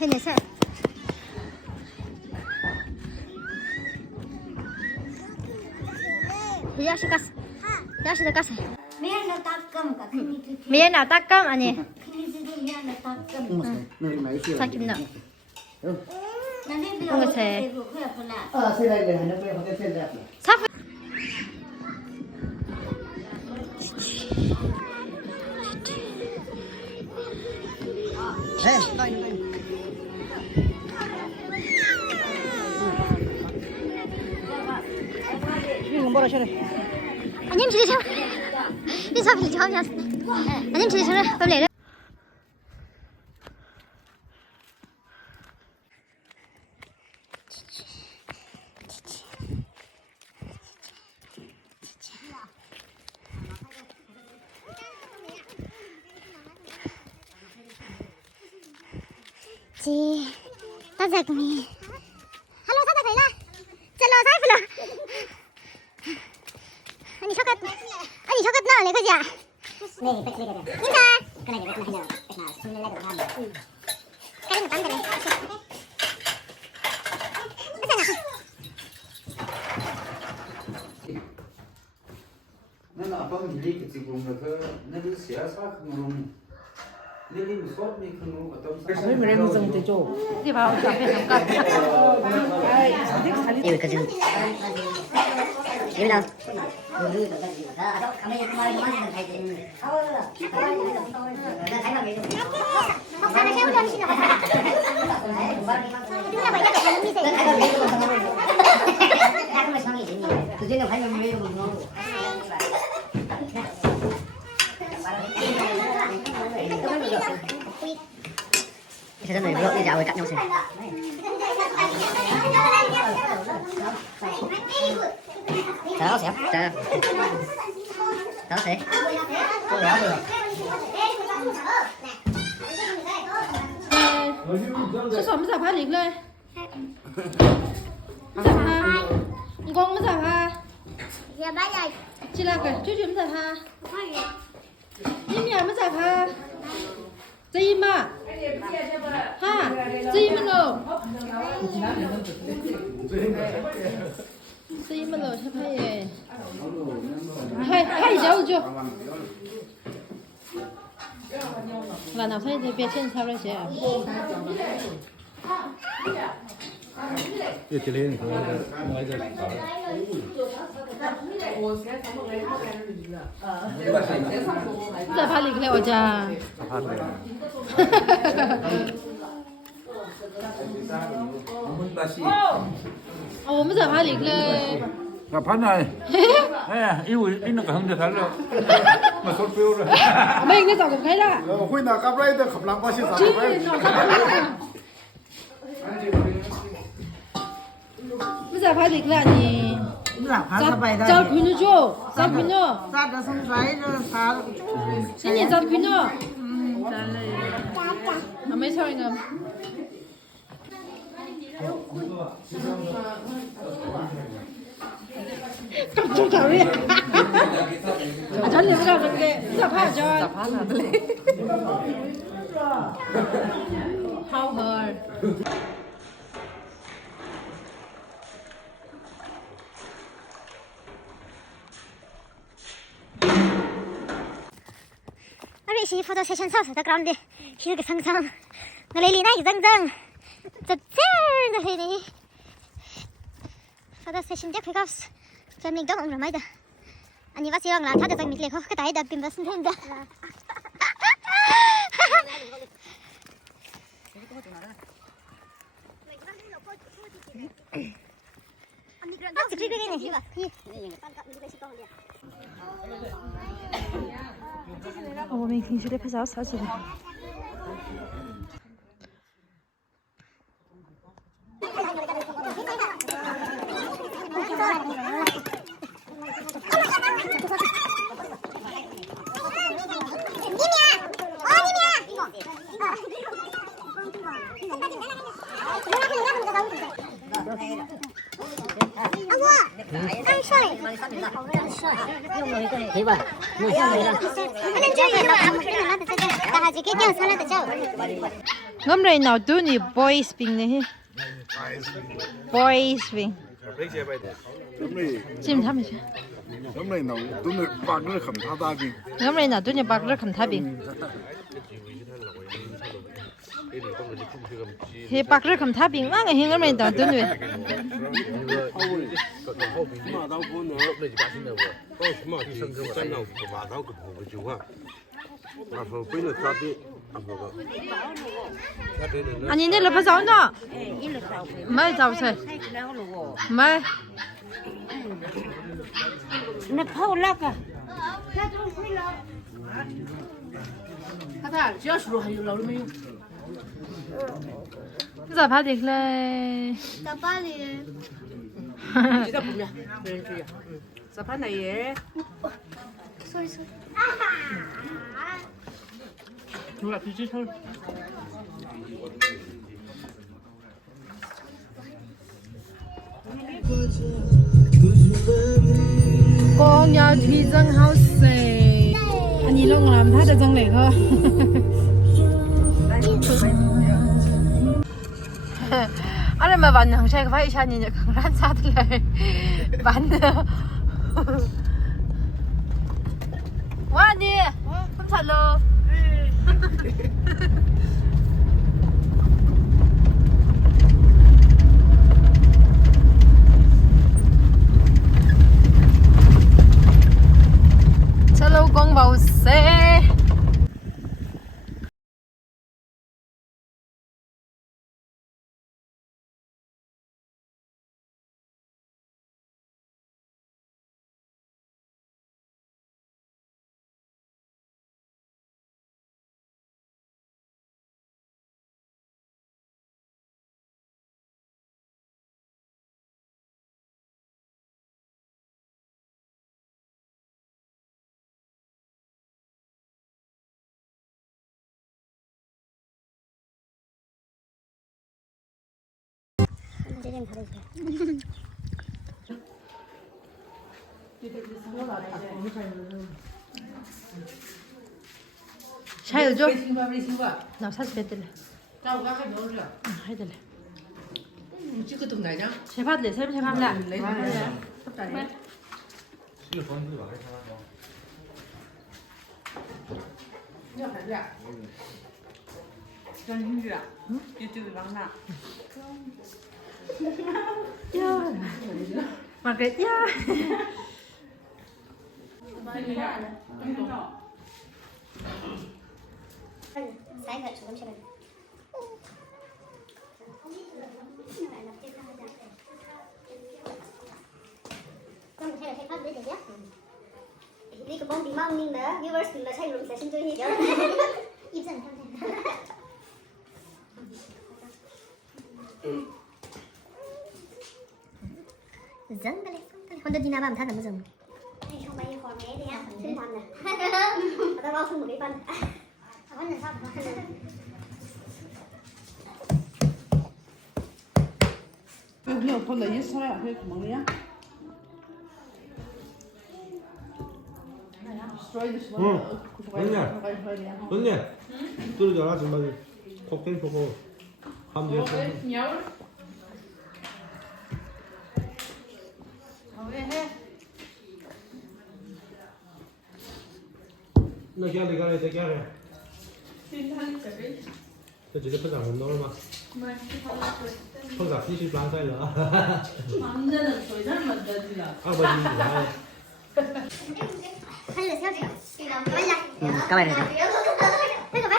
해내서. 야시 가스. 야시도 가스. 미안해 닦음 까. 미안해 닦음 아니. 미안해 닦음. 사김나. 나는 이거 새. 세라이를 하는 거에 거기 세라. 사프. 이거 뭐라 저래? anh em chị đi sao đi sao thì cho nha anh em chị đi sao đây tôi để đây chị ta giật mình hello sao ta thấy là chalo sai phải là 아니 저것 나올래 그지? 네, 백 인사 그래, 그래. 손을 내고 하면. 까는 것도 안 되네 nên là không chỉ cái dịch vụ là cơ nên cứ xé xác không luôn nên đi một sốt đi không luôn ở trong 왜 그래 무슨 되죠? đi vào 앞에 잠깐 이거 그 지금 이거 나 먹방을 세우려는 시간 누가 뭐 이렇게 가는 미세 thế nên là đi dạo rồi cắt nhau xem đó sẽ đó sẽ Sao xóm giả phá lịch lên giả phá con mới giả phá giờ bây giờ chỉ là cái chú chim giả phá im nhà mới giả phá gì mà ha gì mà rồi gì mà rồi sắp hay giấu chưa là nào thấy thì biết trên sao đây chứ Để chỉ lên thôi nói ra giả phá lịch lệ cha mới giả phá lịch lệ gặp phát này yêu ít nó cả không được thắng rồi mà sốt phiêu rồi mình cái giỏ cũng thấy là Huy nào cặp đây được khập lăng qua xin chứ sắm đấy. bây giờ phải lịch là gì là phá ra bài giao đây. quý nữa chứ giao quý nữa Ra được xong giấy rồi phá. xin nhìn giao quý nữa nó mấy sao anh em 깜짝 놀래. 아, 전에 우리가 근데 잡아줘. How hard? vị trí photo session sau sẽ ground đi khi cái sang sang nó lấy lý này răng răng chật chét rồi này photo session chắc phải có cho mình có ông rồi mấy giờ anh ấy bắt siêu là thắt được mình liền không cái tay đập tìm vào sân thêm đó trực tiếp cái này mình平时得拍照啥子？ thấy vậy anh em chơi mà ông chơi là nó tự chơi ta chỉ cái nhau sao nó tự chơi ngâm này nào tôi nhỉ boys bình này boys bình chim thăm chưa Hôm nay nào tôi này bạc nó khẩm thao ta đi. ngâm này nào tôi nhỉ bạc rất khẩm thái bình thì bạc rất khẩm thái bình mà ngày ngâm này nào tôi nhỉ马刀锅呢，那就把现在我，到什么地上个山上马刀个不就话，那说为了抓的，那说个，那真的 아니 내일 밥 사온다 많이 사오세요 많이 나 파올라가. 하다 지하수로 하려고 그러면 자 받을래 나 빨리. 지다 보면 그런 줄이야. 사파나예. 소리 소리. 누가 디지털. con nhà thủy dân house anh nhìn long làm thắt ở trong này không anh mà bạn không chơi cái phải nhìn nhận không rán sát lại bạn quá đi không thật luôn Hello con vào xe 이제 좀 다르지. 잘 줘? 나 사실 해드래 Tao các cái đó rồi. 해드래 Chứ cái từng này nhá. 제 받을래 세 받을래 Lấy ra. Tất cả đấy. Nhớ phải rồi. Cho hin rồi. Từ từ lắng nào. mà cái Sáng ngày chúng mình con thấy là thấy pháp đấy nhé. Đi cái bông bị mong nhưng đó, viewers là thấy luôn sẽ xin chơi hết. Im dần thôi. Dần cái này, con đưa đi nào làm thằng làm dần. Không bay khỏi mé đi ha, xin thằng này. Tao bao không một cái phân. Phân là sao? nhiều con lấy sao lại hơi mỏng nhá. 언니, 뚫어져라 정말 콕땡 보고 하면 되겠어. 나 걔한테 가야 돼, 걔한테.这直接分享红豆了吗？碰上继续装菜了。남자는 더 이상 만나지라. 아버지 좋아해. Hay là theo chị làm cái này. Các bạn này. Thế rồi bé.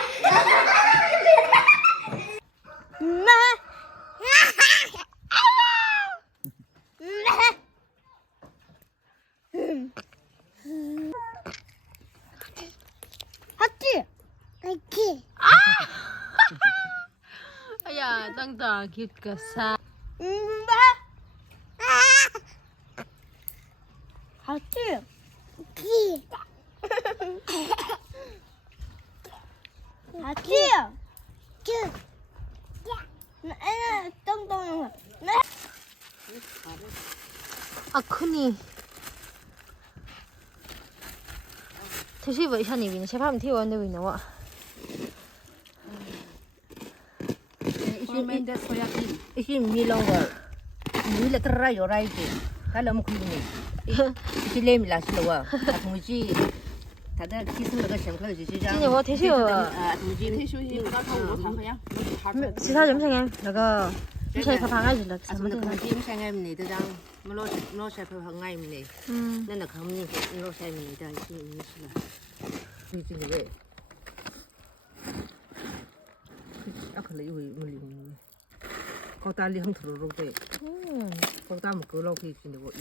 야 땅땅 기가사 하트. 기. 하트. 기. 야. 똥똥. 아 크니 택시 왜 샤니 위는 셰프하면 태워는데 위는 와 recommended soya bean. 이게 밀롱거 밀레 트라이 요라이지 달라 먹으니 이게 레밀라실와 동지 다들 기술을 샘플을 주시자 今年我退休了， 동지 退休你不到上午才回家，其他人不想那个，不想他旁爱去了，什么都 동지 생애입니 대장 물로 셰프 항아입니 嗯， 내가 감니 물로 셰프입니 다 이시라 이게 왜 아까 이거 물리 có ta liên thử rồi đấy, có ta một cứ lâu thì chỉ được gọi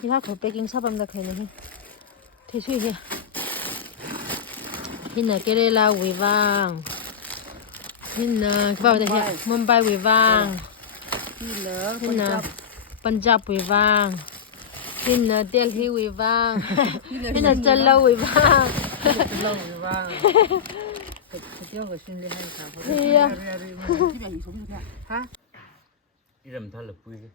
其他口北京사람的可能退休去。hiện là cái đây là quỳ vàng, hiện là cái bao đây Mumbai quỳ vàng, hiện là Punjab quỳ vàng, hiện là Delhi quỳ vàng, hiện là Chân Lâu quỳ vàng. lâu rồi vàng, cái tiêu cái xin lên hay sao? thì à, hả? 이름 달라보이게.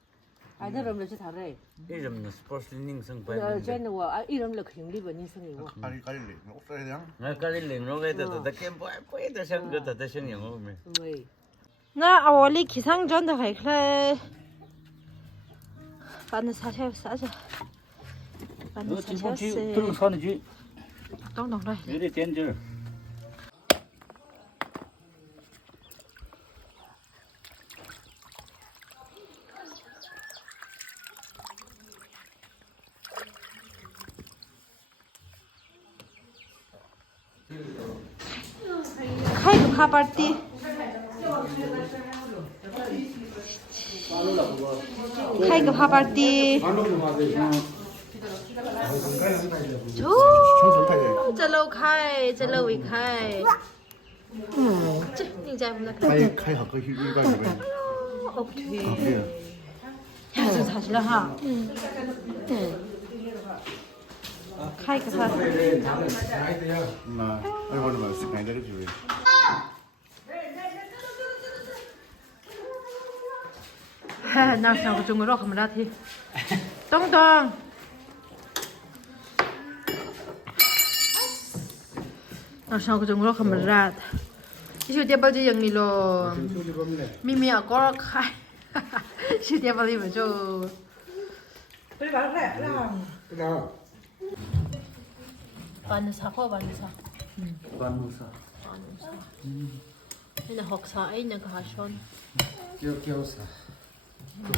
ai đó rồi sẽ thả đây, 이름은 스포츠 닝성 rồi 바이. trên là à 이름 là hình đi vào nhân sinh nhiều. 까리까리 먹어야 돼. 나 까릴링 로게다 다 게임 보이다 생각다 다 생각 오면. Mày, 나 원래 기상전도 갈 그래. 반은 사셔. 반은 사셔. 사는지 동동 rồi. 이래 된줄. khai cái pha party. khai cái pha party. chú chalo khai chalo vi khai. chứ nhưng cha không là khai. 开好个一般的。 ok. 좀 사실은 하. khai cái pha. 나 이거는 뭐 스파이더를 주래. nào sao cái chung cái đó không ra thì tông tông nào sao cái chung cái đó không ra chứ tiếp bao giờ những milo mimi ở có khai chứ tiếp bao giờ mà cho bạn sao có bạn sao 반무사. nên là học sao ấy là cái son 끼어서.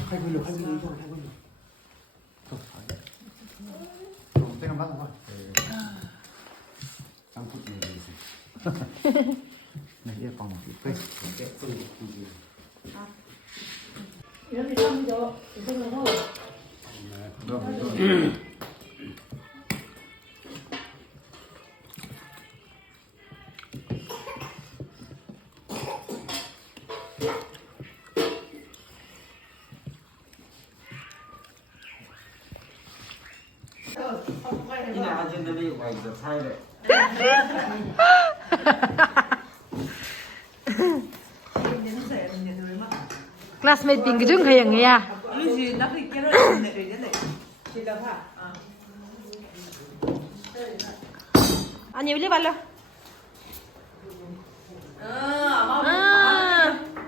할머니 이거 할머니. 좀 때가 맞아 봐. 장국 내리 있어. 네, 얘 빵 먹기. 그래. 이제 아줌마들이 와 있어 사이래. classmate bình cái trứng hayอย่างเงี้ยanh nhiều đi bạn luôn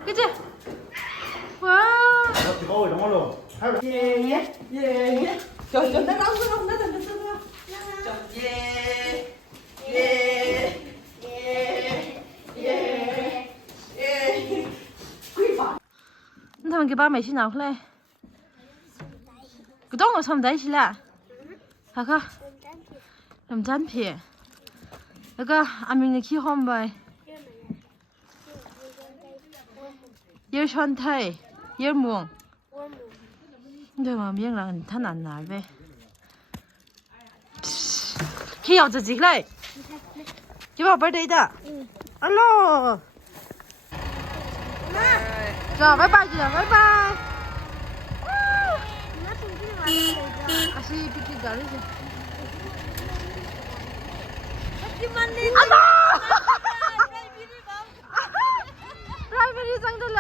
cái gì wow 어, 영어로. thằng cái ba mày xin nào lên cái đó là xong đấy chứ là hả cơ làm chán phê hả cơ anh mình khi hôm vậy giờ chọn thay giờ muộn nhưng mà miếng là thật难拿呗khi học giờ gì lại cái bảo birthday đó alo rồi bye bye chị bye bye 아시 비키 가르지 아마 라이브리 장들래